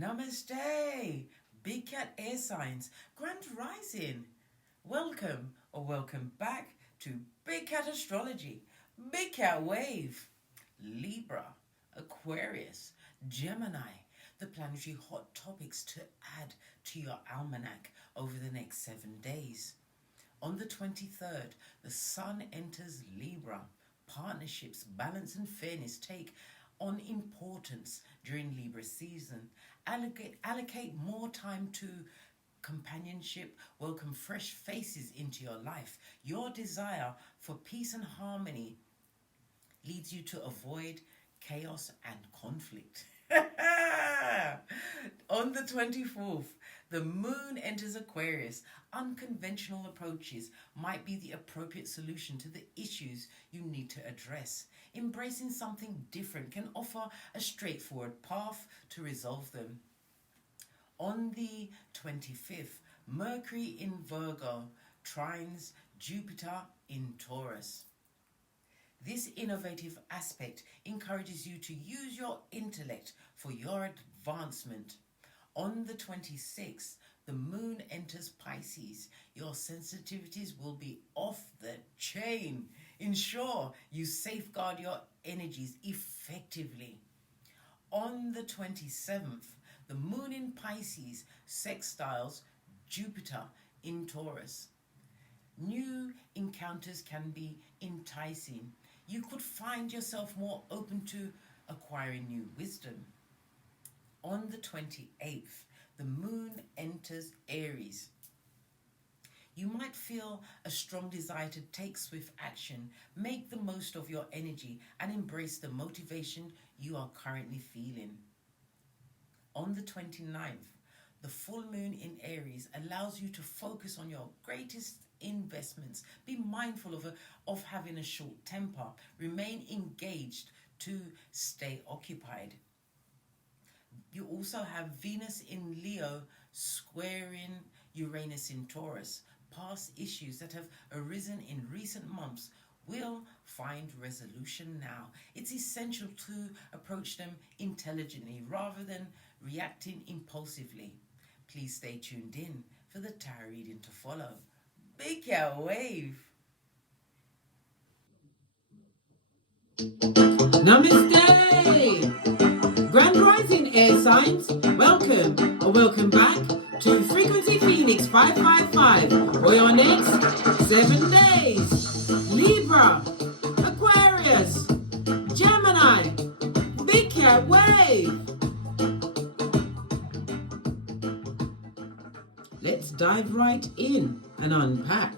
Namaste, Big Cat Air Signs, Grand Rising. Welcome or welcome back to Big Cat Astrology, Big Cat Wave, Libra, Aquarius, Gemini, the planetary hot topics to add to your almanac over the next 7 days. On the 23rd, the Sun enters Libra. Partnerships, balance and fairness take on importance during Libra season. Allocate more time to companionship. Welcome fresh faces into your life. Your desire for peace and harmony leads you to avoid chaos and conflict. On the 24th, the moon enters Aquarius. Unconventional approaches might be the appropriate solution to the issues you need to address. Embracing something different can offer a straightforward path to resolve them. On the 25th, Mercury in Virgo trines Jupiter in Taurus. This innovative aspect encourages you to use your intellect for your advancement. On the 26th, the moon enters Pisces. Your sensitivities will be off the chain. Ensure you safeguard your energies effectively. On the 27th, the moon in Pisces sextiles Jupiter in Taurus. New encounters can be enticing. You could find yourself more open to acquiring new wisdom. On the 28th, the moon enters Aries. You might feel a strong desire to take swift action. Make the most of your energy and embrace the motivation you are currently feeling. On the 29th, the full moon in Aries allows you to focus on your greatest investments. Be mindful of having a short temper. Remain engaged to stay occupied. You also have Venus in Leo squaring Uranus in Taurus. Past issues that have arisen in recent months will find resolution now. It's essential to approach them intelligently rather than reacting impulsively. Please stay tuned in for the tarot reading to follow. Big Cat Wave. Namaste! Grand Rising air signs, welcome or welcome back to Frequency Phoenix 555 for your next 7 days. Libra, Aquarius, Gemini, Big Cat Wave. Let's dive right in and unpack.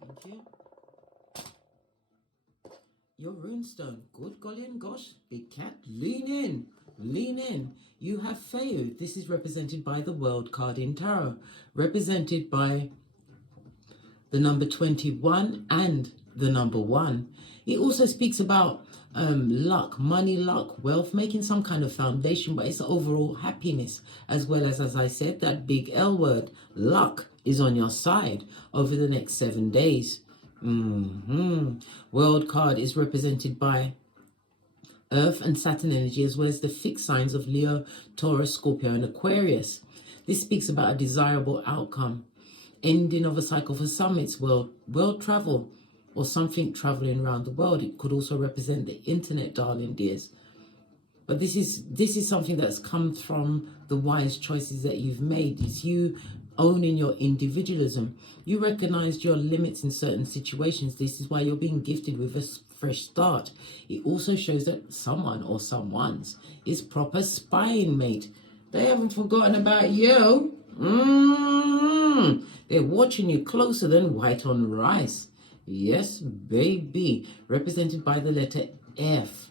Thank you. Your runestone. Good golly and gosh, Big Cat, lean in, lean in. You have Feu. This is represented by the World card in Tarot, represented by the number 21 and the number 1. It also speaks about luck, money, luck, wealth, making some kind of foundation, but it's overall happiness, as well as I said, that big L word, luck, is on your side over the next 7 days. World card is represented by Earth and Saturn energy, as well as the fixed signs of Leo, Taurus, Scorpio, and Aquarius. This speaks about a desirable outcome, ending of a cycle for some. It's world travel or something traveling around the world. It could also represent the internet, darling dears. But this is something that's come from the wise choices that you've made. It's you owning your individualism. You recognized your limits in certain situations. This is why you're being gifted with a fresh start. It also shows that someone or someone's is proper spying, mate. They haven't forgotten about you. They're watching you closer than white on rice. Yes, baby. Represented by the letter F.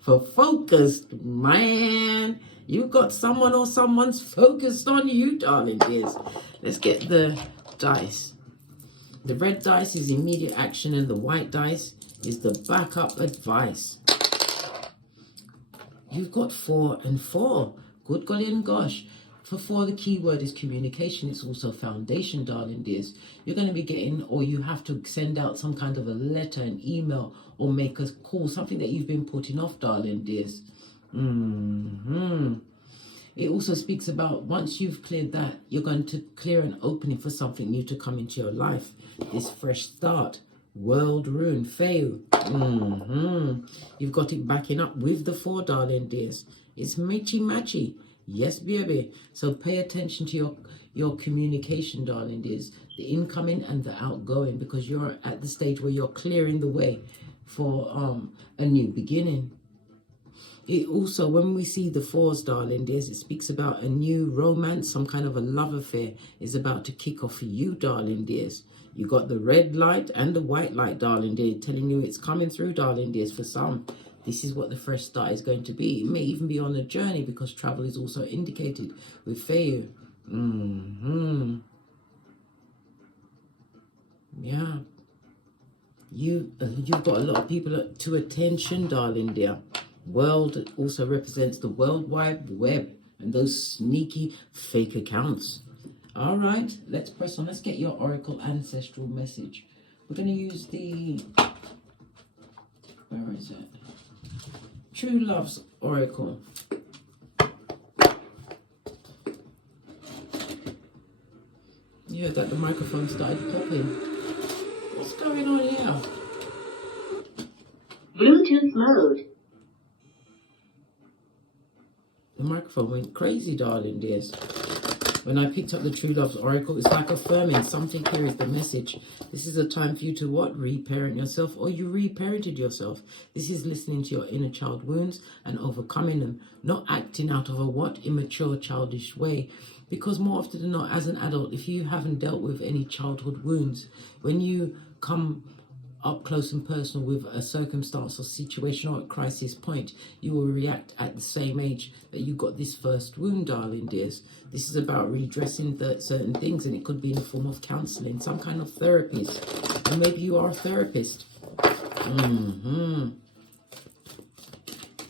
For focused, man. You got someone or someone's focused on you, darling dears. Let's get the dice. The red dice is immediate action and the white dice is the backup advice. You've got 4 and 4. Good golly and gosh. For 4, the key word is communication. It's also foundation, darling dears. You're going to be getting, or you have to send out some kind of a letter, an email, or make a call, something that you've been putting off, darling dears. It also speaks about once you've cleared that, you're going to clear an opening for something new to come into your life. This fresh start. World rune, fail. You've got it backing up with the 4, darling dears. It's matchy. Yes, baby. So pay attention to your communication, darling dears. The incoming and the outgoing, because you're at the stage where you're clearing the way for a new beginning. It also, when we see the 4s, darling dears, it speaks about a new romance, some kind of a love affair is about to kick off for you, darling dears. You got the red light and the white light, darling dear, telling you it's coming through, darling dears. For some, this is what the fresh start is going to be. It may even be on a journey, because travel is also indicated with Feu. Yeah. You've got a lot of people to attention, darling dear. World also represents the World Wide Web and those sneaky fake accounts. All right, let's press on. Let's get your Oracle Ancestral message. We're going to use the, where is it? True Love's Oracle. You heard that the microphone started popping. What's going on here? Bluetooth mode. The microphone went crazy, darling dears. When I picked up the True Love's Oracle, it's like affirming something. Here is the message. This is a time for you to what? Reparent yourself, or you reparented yourself. This is listening to your inner child wounds and overcoming them. Not acting out of a what? Immature, childish way. Because more often than not, as an adult, if you haven't dealt with any childhood wounds, when you come up close and personal with a circumstance or situation or a crisis point, you will react at the same age that you got this first wound, darling dears. This is about redressing certain things, and it could be in the form of counseling, some kind of therapist, and maybe you are a therapist.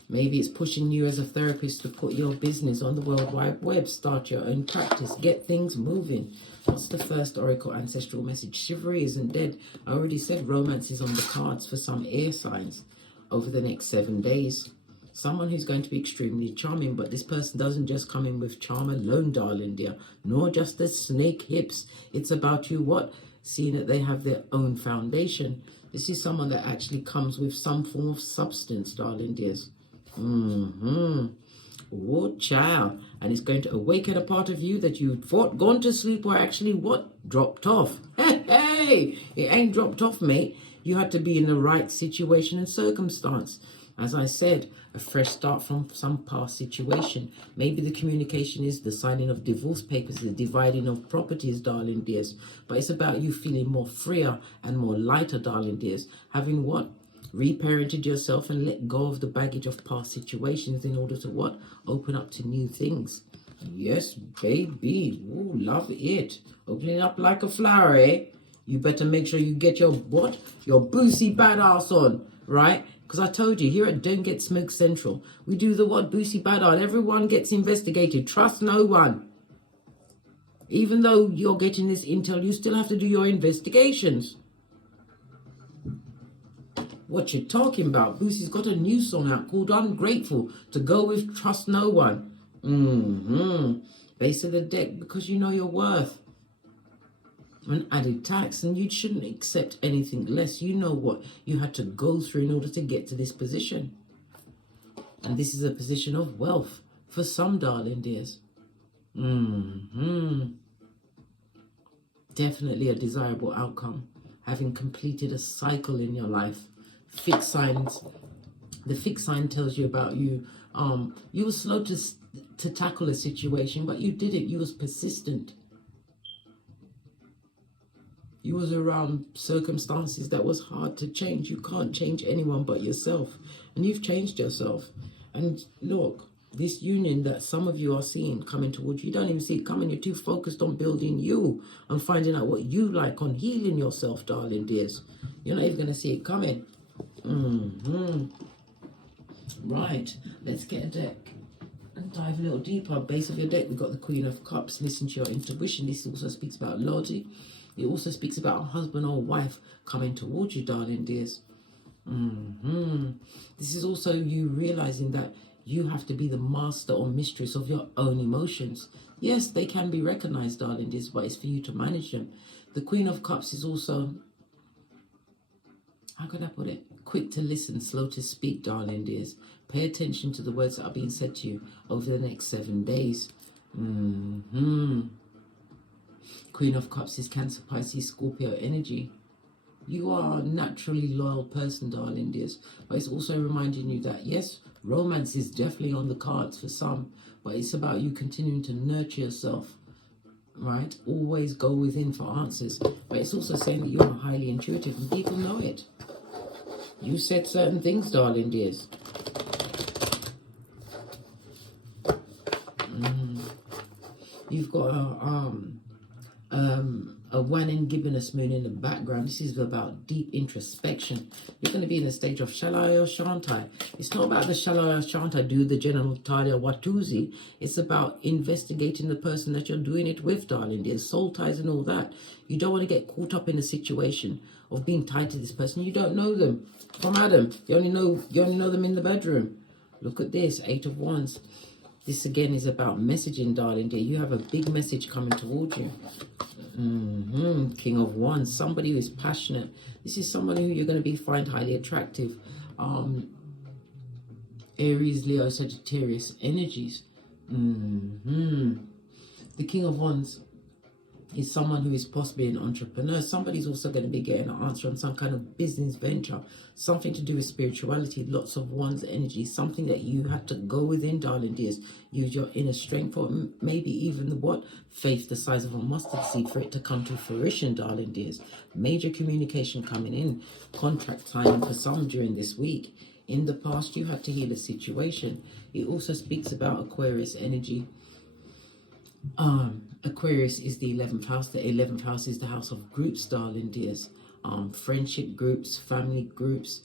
Maybe it's pushing you as a therapist to put your business on the World Wide Web, start your own practice, get things moving. What's the first Oracle Ancestral message? Chivalry isn't dead. I already said romance is on the cards for some air signs over the next 7 days. Someone who's going to be extremely charming, but this person doesn't just come in with charm alone, darling dear, nor just the snake hips. It's about you what? Seeing that they have their own foundation. This is someone that actually comes with some form of substance, darling dears. Oh, child. And it's going to awaken a part of you that you thought gone to sleep or actually what? Dropped off. Hey, it ain't dropped off, mate. You had to be in the right situation and circumstance. As I said, a fresh start from some past situation. Maybe the communication is the signing of divorce papers, the dividing of properties, darling dears. But it's about you feeling more freer and more lighter, darling dears. Having what? Reparented yourself and let go of the baggage of past situations in order to what? Open up to new things. Yes, baby. Ooh, love it. Opening up like a flower, eh? You better make sure you get your what? Your boozy badass on, right? Because I told you, here at Don't Get Smoke Central, we do the what? Boozy badass. Everyone gets investigated. Trust no one. Even though you're getting this intel, you still have to do your investigations. What you talking about? Boosie's got a new song out called Ungrateful to go with Trust No One. Base of the deck, because you know your worth. An added tax, and you shouldn't accept anything less. You know what you had to go through in order to get to this position. And this is a position of wealth for some, darling dears. Definitely a desirable outcome, having completed a cycle in your life. Fixed signs. The fixed sign tells you about you. You were slow to tackle a situation, but you did it. You was persistent. You was around circumstances that was hard to change. You can't change anyone but yourself, and you've changed yourself. And look, this union that some of you are seeing coming towards you, you don't even see it coming. You're too focused on building you and finding out what you like, on healing yourself, darling dears. You're not even going to see it coming. Right, let's get a deck and dive a little deeper. Base of your deck, we've got the Queen of Cups. Listen to your intuition. This also speaks about loyalty. It also speaks about a husband or wife coming towards you, darling dears. This is also you realizing that you have to be the master or mistress of your own emotions. Yes, they can be recognized, darling dears, but it's for you to manage them. The Queen of Cups is also, how could I put it? Quick to listen, slow to speak, darling dears. Pay attention to the words that are being said to you over the next 7 days. Queen of Cups is Cancer, Pisces, Scorpio energy. You are a naturally loyal person, darling dears. But it's also reminding you that, yes, romance is definitely on the cards for some. But it's about you continuing to nurture yourself, right? Always go within for answers. But it's also saying that you are highly intuitive and people know it. You said certain things, darling dears. You've got a one and gibbonous moon in the background. This is about deep introspection. You're going to be in a stage of shall I or shan't I? It's not about the shall I or shan't I do the genitalia watusi. It's about investigating the person that you're doing it with, darling. There's soul ties and all that. You don't want to get caught up in a situation of being tied to this person. You don't know them from Adam. You only know them in the bedroom. Look at this, 8 of Wands. This again is about messaging, darling dear. You have a big message coming towards you. King of Wands, somebody who is passionate. This is somebody who you're going to find highly attractive. Aries, Leo, Sagittarius energies. The King of Wands is someone who is possibly an entrepreneur. Somebody's also going to be getting an answer on some kind of business venture, something to do with spirituality. Lots of Wands energy, something that you have to go within, darling dears. Use your inner strength, or maybe even the faith the size of a mustard seed for it to come to fruition, darling dears. Major communication coming in, contract signing for some during this week. In the past, you had to heal a situation. It also speaks about Aquarius energy. Aquarius is the 11th house. The 11th house is the house of groups, darling dears. Friendship groups, family groups.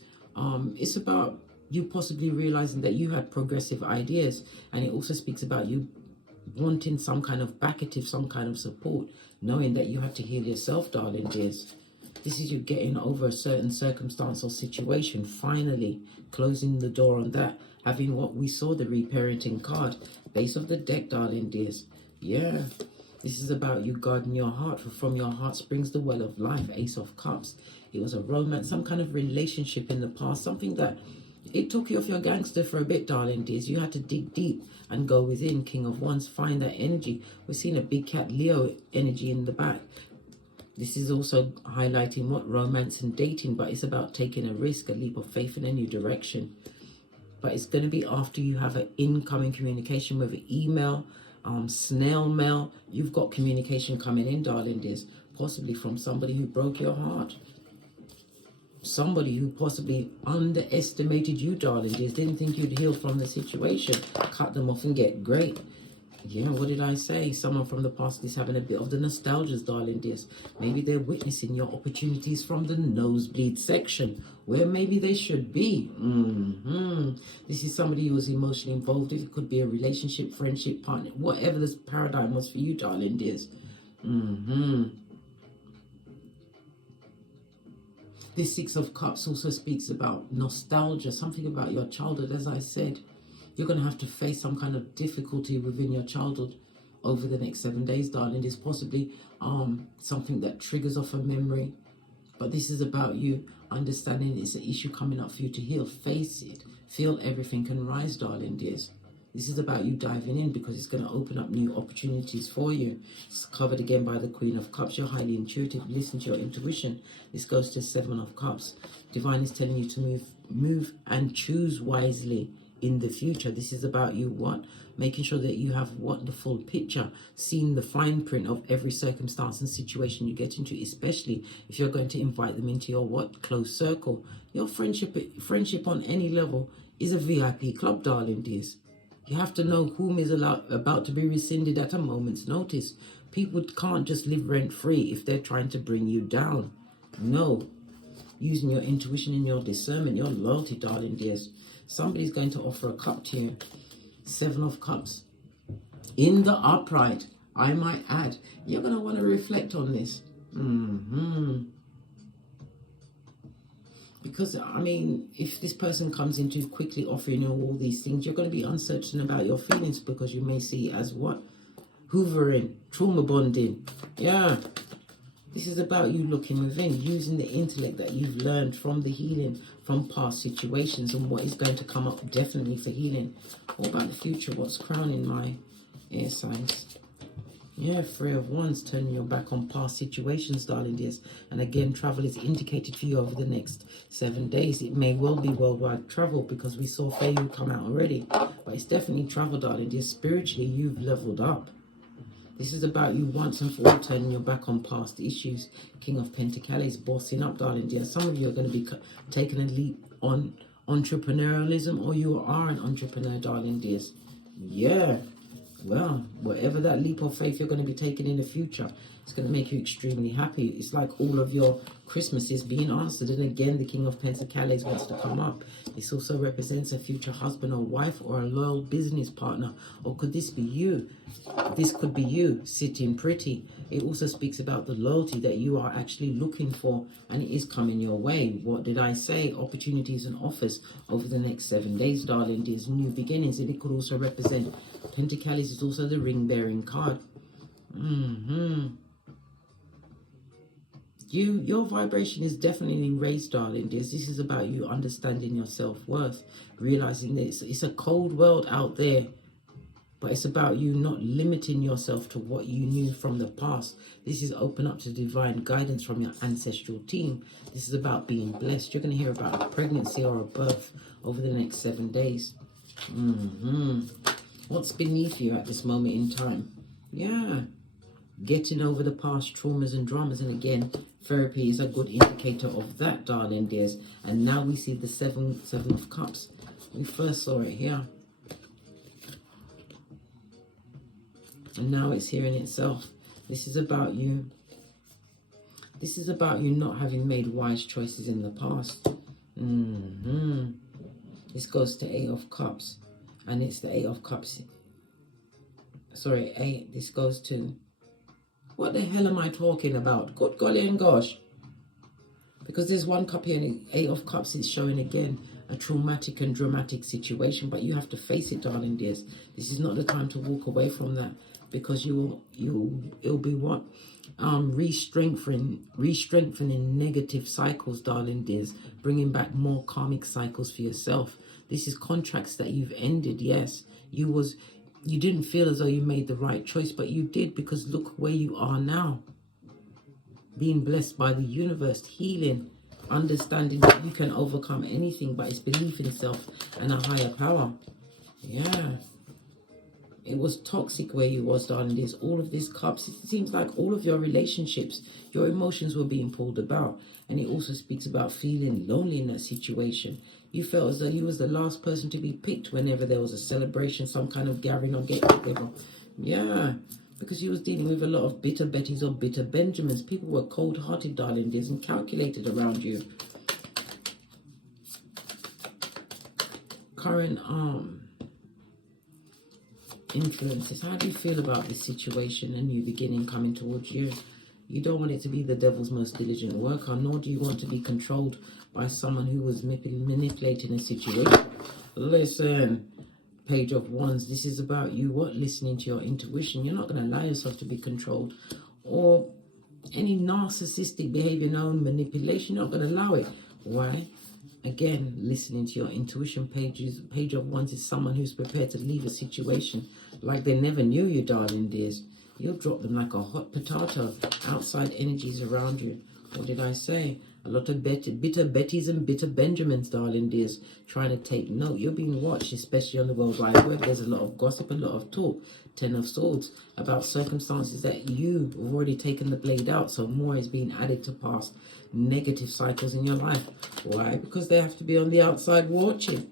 It's about you possibly realizing that you had progressive ideas, and it also speaks about you wanting some kind of backative, some kind of support, knowing that you have to heal yourself, darling dears. This is you getting over a certain circumstance or situation, finally closing the door on that, having what we saw, the reparenting card, base of the deck, darling dears. Yeah, this is about you guarding your heart, for from your heart springs the well of life, Ace of Cups. It was a romance, some kind of relationship in the past, something that it took you off your gangster for a bit, darling dears. You had to dig deep and go within, King of Wands, find that energy. We're seeing a big cat Leo energy in the back. This is also highlighting what romance and dating, but it's about taking a risk, a leap of faith in a new direction. But it's going to be after you have an incoming communication with an email, snail mail. You've got communication coming in, darling dears, possibly from somebody who broke your heart, somebody who possibly underestimated you, darling dears, didn't think you'd heal from the situation, cut them off and get great. Yeah, what did I say? Someone from the past is having a bit of the nostalgias, darling dears. Maybe they're witnessing your opportunities from the nosebleed section, where maybe they should be. This is somebody who was emotionally involved. It could be a relationship, friendship, partner, whatever this paradigm was for you, darling dears. This Six of Cups also speaks about nostalgia, something about your childhood, as I said. You're going to have to face some kind of difficulty within your childhood over the next 7 days, darling. There's possibly something that triggers off a memory. But this is about you understanding it's an issue coming up for you to heal. Face it. Feel everything can rise, darling dears. This is about you diving in, because it's going to open up new opportunities for you. It's covered again by the Queen of Cups. You're highly intuitive. Listen to your intuition. This goes to 7 of Cups. Divine is telling you to move and choose wisely in the future. This is about you making sure that you have the full picture, seeing the fine print of every circumstance and situation you get into, especially if you're going to invite them into your close circle. Your friendship on any level is a VIP club, darling dears. You have to know whom is about to be rescinded at a moment's notice. People can't just live rent free if they're trying to bring you down. No. Using your intuition and your discernment, your loyalty, darling dears. Somebody's going to offer a cup to you. 7 of Cups. In the upright, I might add. You're going to want to reflect on this. Because, I mean, if this person comes in too quickly offering you all these things, you're going to be uncertain about your feelings, because you may see it as what? Hoovering, trauma bonding. Yeah. This is about you looking within, using the intellect that you've learned from the healing, from past situations, and what is going to come up definitely for healing. What about the future? What's crowning my air signs? Yeah, 3 of Wands, turning your back on past situations, darling dears. And again, travel is indicated for you over the next 7 days. It may well be worldwide travel, because we saw Fayu come out already. But it's definitely travel, darling dears. Spiritually, you've leveled up. This is about you once and for all turning your back on past issues. King of Pentacles, bossing up, darling dear. Some of you are going to be taking a leap on entrepreneurialism, or you are an entrepreneur, darling dears. Yeah. Well, whatever that leap of faith you're going to be taking in the future, it's going to make you extremely happy. It's like all of your Christmases being answered. And again, the King of Pentacles wants to come up. This also represents a future husband or wife, or a loyal business partner. Or could this be you? This could be you sitting pretty. It also speaks about the loyalty that you are actually looking for, and it is coming your way. What did I say? Opportunities and offers over the next 7 days, darling. There's new beginnings, and it could also represent Pentacles is also the ring-bearing card. Your vibration is definitely raised, darling dears. This is about you understanding your self-worth, realizing that it's a cold world out there, but it's about you not limiting yourself to what you knew from the past. This is open up to divine guidance from your ancestral team. This is about being blessed. You're going to hear about a pregnancy or a birth over the next 7 days. What's beneath you at this moment in time? Yeah. Getting over the past traumas and dramas. And again, therapy is a good indicator of that, darling dears. And now we see the seven of Cups. We first saw it here. And now it's here in itself. This is about you. This is about you not having made wise choices in the past. This goes to 8 of Cups. And it's the 8 of Cups. Sorry, 8. This goes to... What the hell am I talking about? Good golly and gosh. Because there's 1 cup here, and 8 of Cups is showing again a traumatic and dramatic situation. But you have to face it, darling dears. This is not the time to walk away from that. Because it'll be what? Re-strengthening negative cycles, darling dears. Bringing back more karmic cycles for yourself. This is contracts that you've ended, yes. You didn't feel as though you made the right choice, but you did, because look where you are now. Being blessed by the universe, healing, understanding that you can overcome anything, but it's belief in self and a higher power. Yeah. It was toxic where you was, darling. There's all of these cups. It seems like all of your relationships, your emotions were being pulled about. And it also speaks about feeling lonely in that situation. You felt as though you was the last person to be picked whenever there was a celebration, some kind of gathering or get-together. Yeah, because you was dealing with a lot of bitter Bettys or bitter Benjamins. People were cold-hearted, darling dears, and calculated around you. Current influences. How do you feel about this situation, a new beginning coming towards you? You don't want it to be the devil's most diligent worker, nor do you want to be controlled by someone who was manipulating a situation. Listen, Page of Wands, this is about you, what? Listening to your intuition. You're not going to allow yourself to be controlled, or any narcissistic behavior, no manipulation. You're not going to allow it. Why? Again, listening to your intuition. Page of Wands is someone who's prepared to leave a situation like they never knew you, darling dears. You'll drop them like a hot potato. Outside energies around you. What did I say? A lot of bitter Bettys and bitter Benjamins, darling dears, trying to take note. You're being watched, especially on the World Wide Web. There's a lot of gossip, a lot of talk. 10 of Swords, about circumstances that you have already taken the blade out. So more is being added to past negative cycles in your life. Why? Because they have to be on the outside watching.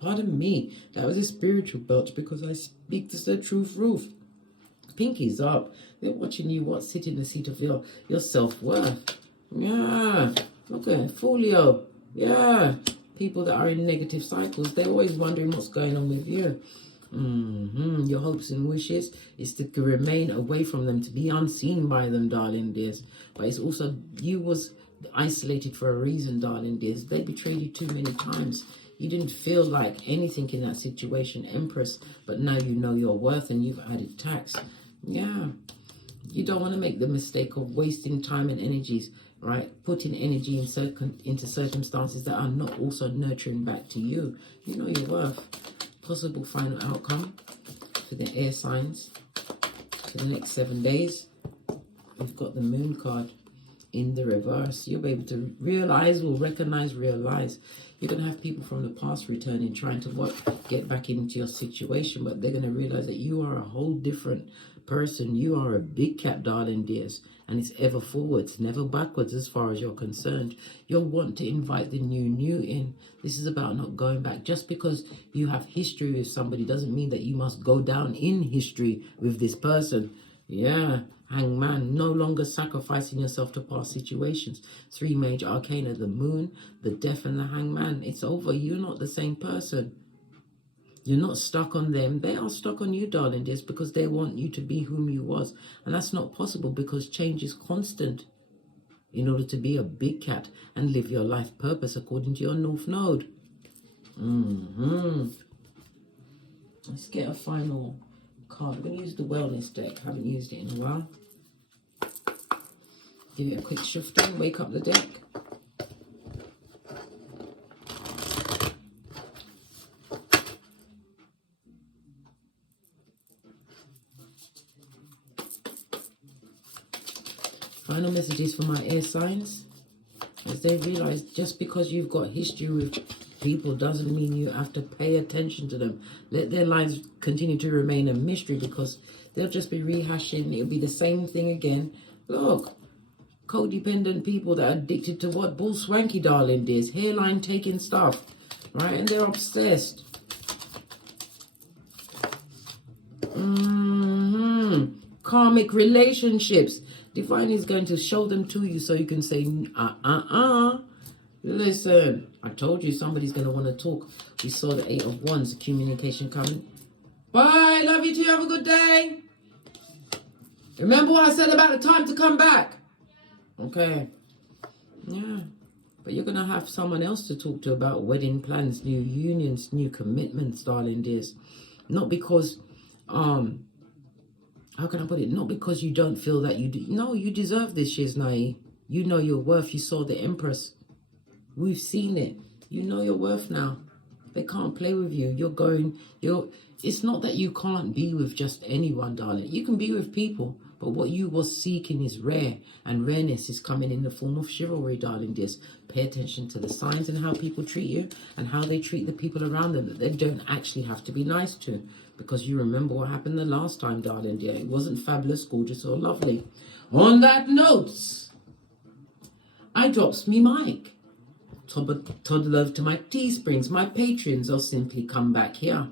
Pardon me. That was a spiritual belch, because I speak to the truth roof. Pinkies up. They're watching you, what? Sit in the seat of your self-worth. Yeah. Look at Folio. Yeah. People that are in negative cycles, they're always wondering what's going on with you. Your hopes and wishes is to remain away from them, to be unseen by them, darling dears. But it's also, you was isolated for a reason, darling dears. They betrayed you too many times. You didn't feel like anything in that situation, Empress. But now you know your worth and you've added tax. Yeah. You don't want to make the mistake of wasting time and energies, right? Putting energy into circumstances that are not also nurturing back to you. You know your worth. Possible final outcome for the air signs for the next 7 days. We've got the moon card in the reverse. You'll be able to realize or realize. You're going to have people from the past returning, trying to get back into your situation, but they're going to realize that you are a whole different person. You are a big cat, darling dears, and it's ever forwards, never backwards as far as you're concerned. You'll want to invite the new in. This is about not going back. Just because you have history with somebody doesn't mean that you must go down in history with this person. Yeah, Hangman, no longer sacrificing yourself to past situations. 3 major arcana, the moon, the death, and the hangman. It's over. You're not the same person. You're not stuck on them. They are stuck on you, darling dears, because they want you to be whom you was. And that's not possible because change is constant. In order to be a big cat and live your life purpose according to your North Node. Let's get a final card. I'm going to use the wellness deck. Haven't used it in a while. Give it a quick shifting. Wake up the deck. Final messages for my air signs. As they realize just because you've got history with people doesn't mean you have to pay attention to them. Let their lives continue to remain a mystery because they'll just be rehashing. It'll be the same thing again. Look, codependent people that are addicted to what? Bull swanky, darling dears. Hairline taking stuff, right? And they're obsessed. Karmic relationships. Divine is going to show them to you so you can say, listen, I told you somebody's going to want to talk. We saw the 8 of Wands, communication coming. Bye, love you too, have a good day. Remember what I said about the time to come back? Okay. Yeah. But you're going to have someone else to talk to about wedding plans, new unions, new commitments, darling dears. Not because, how can I put it? Not because you don't feel that you do. No, you deserve this, Shiznai. You know your worth. You saw the Empress. We've seen it. You know your worth now. They can't play with you. It's not that you can't be with just anyone, darling. You can be with people, but what you was seeking is rare, and rareness is coming in the form of chivalry, darling dears. Pay attention to the signs and how people treat you and how they treat the people around them that they don't actually have to be nice to. Because you remember what happened the last time, darling dear. It wasn't fabulous, gorgeous, or lovely. On that note, I drops me mic. Todd love to my Teesprings, my patrons, or simply come back here.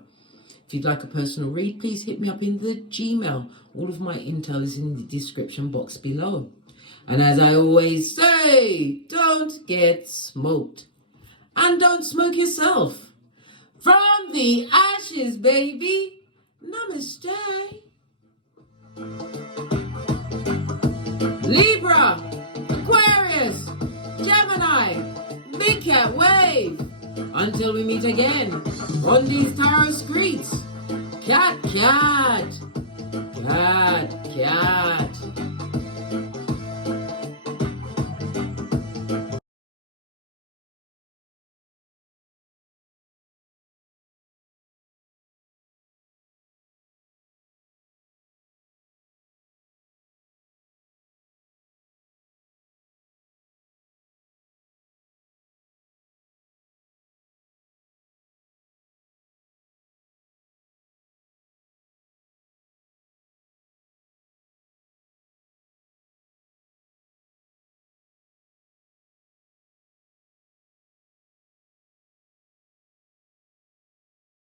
If you'd like a personal read, please hit me up in the Gmail. All of my intel is in the description box below. And as I always say, don't get smoked. And don't smoke yourself. From the ashes, baby. Namaste. Libra, Aquarius, Gemini, Big Cat Wave. Until we meet again on these tarot streets. Cat, cat, cat, cat.